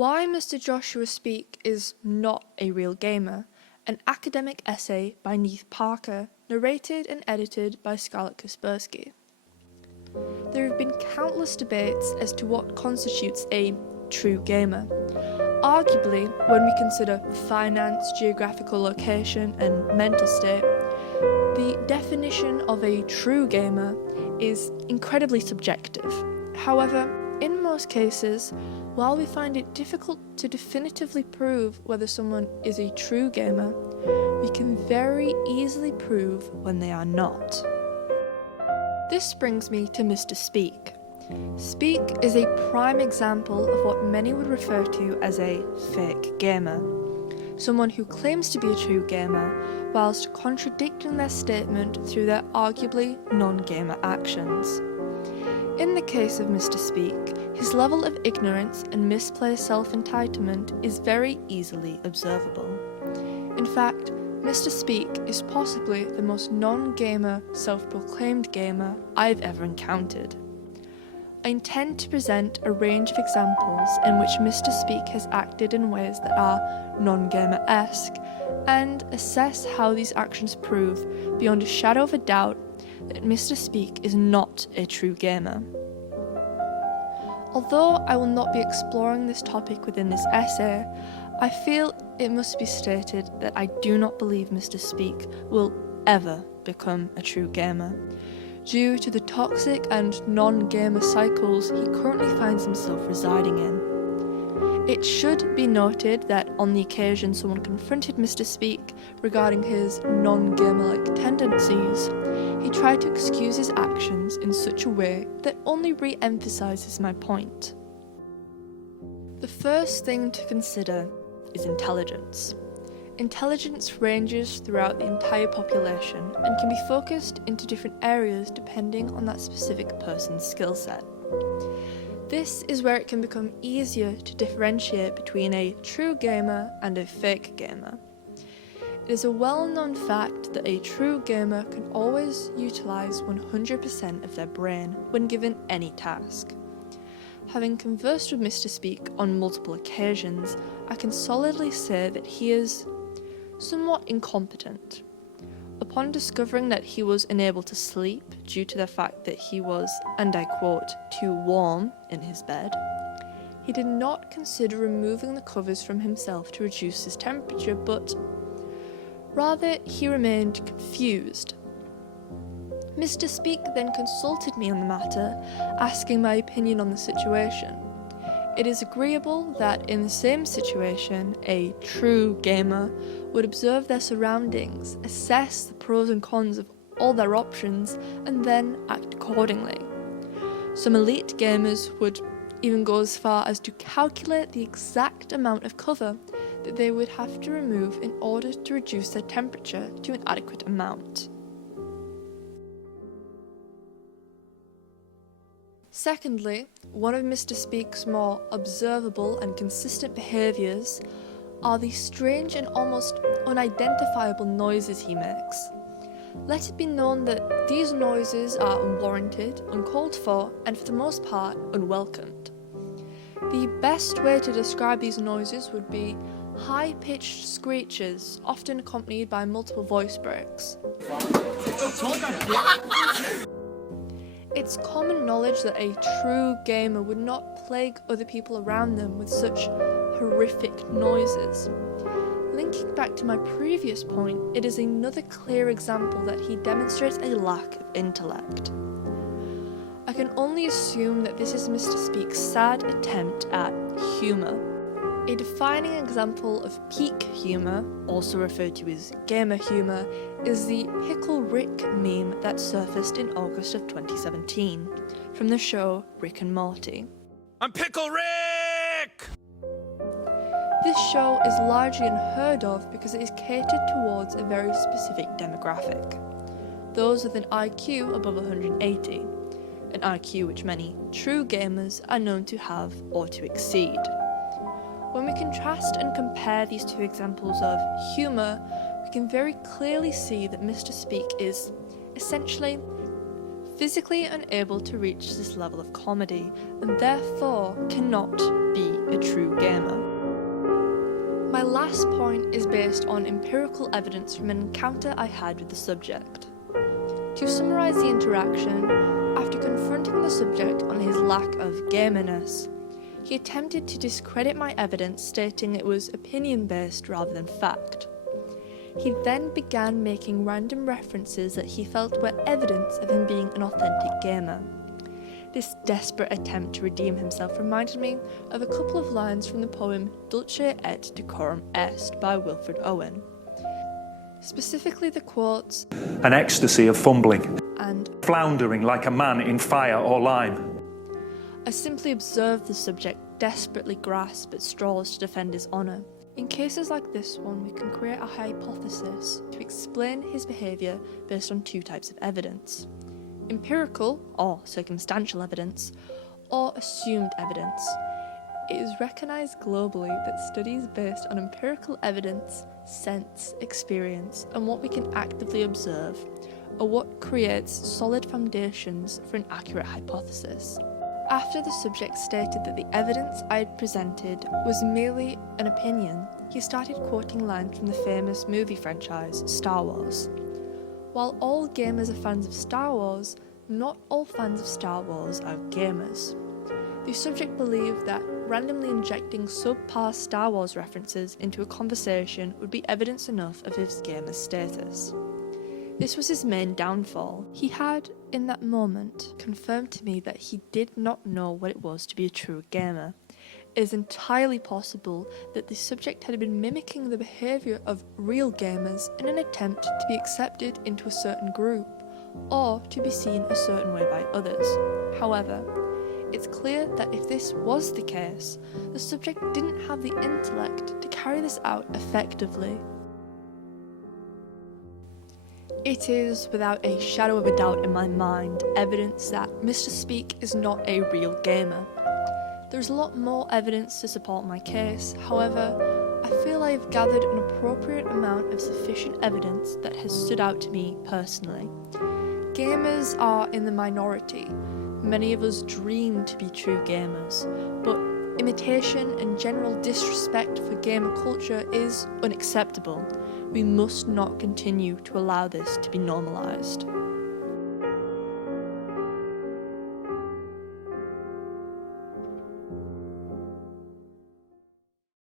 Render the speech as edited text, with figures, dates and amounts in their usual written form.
Why Mr. Joshua Speak is not a real gamer, an academic essay by Neith Parker, narrated and edited by Scarlett Kaspersky. There have been countless debates as to what constitutes a true gamer. Arguably, when we consider finance, geographical location, and mental state, the definition of a true gamer is incredibly subjective. However, in most cases, while we find it difficult to definitively prove whether someone is a true gamer, we can very easily prove when they are not. This brings me to Mr. Speak. Speak is a prime example of what many would refer to as a fake gamer. Someone who claims to be a true gamer whilst contradicting their statement through their arguably non-gamer actions. In the case of Mr. Speak, his level of ignorance and misplaced self-entitlement is very easily observable. In fact, Mr. Speak is possibly the most non-gamer, self-proclaimed gamer I've ever encountered. I intend to present a range of examples in which Mr. Speak has acted in ways that are non-gamer-esque, and assess how these actions prove, beyond a shadow of a doubt, that Mr. Speak is not a true gamer. Although I will not be exploring this topic within this essay, I feel it must be stated that I do not believe Mr. Speak will ever become a true gamer, due to the toxic and non-gamer cycles he currently finds himself residing in. It should be noted that on the occasion someone confronted Mr. Speak regarding his non-gamer-like tendencies, he tried to excuse his actions in such a way that only re-emphasises my point. The first thing to consider is intelligence. Intelligence ranges throughout the entire population and can be focused into different areas depending on that specific person's skill set. This is where it can become easier to differentiate between a true gamer and a fake gamer. It is a well-known fact that a true gamer can always utilise 100% of their brain when given any task. Having conversed with Mr. Speak on multiple occasions, I can solidly say that he is somewhat incompetent. Upon discovering that he was unable to sleep due to the fact that he was, and I quote, too warm in his bed, he did not consider removing the covers from himself to reduce his temperature, but rather he remained confused. Mr. Speak then consulted me on the matter, asking my opinion on the situation. It is agreeable that in the same situation, a true gamer would observe their surroundings, assess the pros and cons of all their options, and then act accordingly. Some elite gamers would even go as far as to calculate the exact amount of cover that they would have to remove in order to reduce their temperature to an adequate amount. Secondly, one of Mr. Speak's more observable and consistent behaviours are the strange and almost unidentifiable noises he makes. Let it be known that these noises are unwarranted, uncalled for, and for the most part, unwelcomed. The best way to describe these noises would be high-pitched screeches, often accompanied by multiple voice breaks. It's common knowledge that a true gamer would not plague other people around them with such horrific noises. Linking back to my previous point, it is another clear example that he demonstrates a lack of intellect. I can only assume that this is Mr. Speak's sad attempt at humour. A defining example of peak humour, also referred to as gamer humour, is the Pickle Rick meme that surfaced in August of 2017 from the show Rick and Morty. I'm Pickle Rick! This show is largely unheard of because it is catered towards a very specific demographic, those with an IQ above 180, an IQ which many true gamers are known to have or to exceed. When we contrast and compare these two examples of humour, we can very clearly see that Mr. Speak is essentially physically unable to reach this level of comedy and therefore cannot be a true gamer. My last point is based on empirical evidence from an encounter I had with the subject. To summarise the interaction, after confronting the subject on his lack of gamerness, he attempted to discredit my evidence, stating it was opinion-based rather than fact. He then began making random references that he felt were evidence of him being an authentic gamer. This desperate attempt to redeem himself reminded me of a couple of lines from the poem Dulce et decorum est by Wilfred Owen. Specifically the quotes, "An ecstasy of fumbling, and floundering like a man in fire or lime." I simply observed the subject desperately grasp at straws to defend his honour. In cases like this one, we can create a hypothesis to explain his behaviour based on two types of evidence: empirical or circumstantial evidence, or assumed evidence. It is recognised globally that studies based on empirical evidence, sense, experience, and what we can actively observe are what creates solid foundations for an accurate hypothesis. After the subject stated that the evidence I had presented was merely an opinion, he started quoting lines from the famous movie franchise Star Wars. While all gamers are fans of Star Wars, not all fans of Star Wars are gamers. The subject believed that randomly injecting subpar Star Wars references into a conversation would be evidence enough of his gamer status. This was his main downfall. He had, in that moment, confirmed to me that he did not know what it was to be a true gamer. It is entirely possible that the subject had been mimicking the behaviour of real gamers in an attempt to be accepted into a certain group, or to be seen a certain way by others. However, it's clear that if this was the case, the subject didn't have the intellect to carry this out effectively. It is, without a shadow of a doubt in my mind, evidence that Mr. Speak is not a real gamer. There's a lot more evidence to support my case, however, I feel I have gathered an appropriate amount of sufficient evidence that has stood out to me personally. Gamers are in the minority. Many of us dream to be true gamers, but imitation and general disrespect for gamer culture is unacceptable. We must not continue to allow this to be normalised.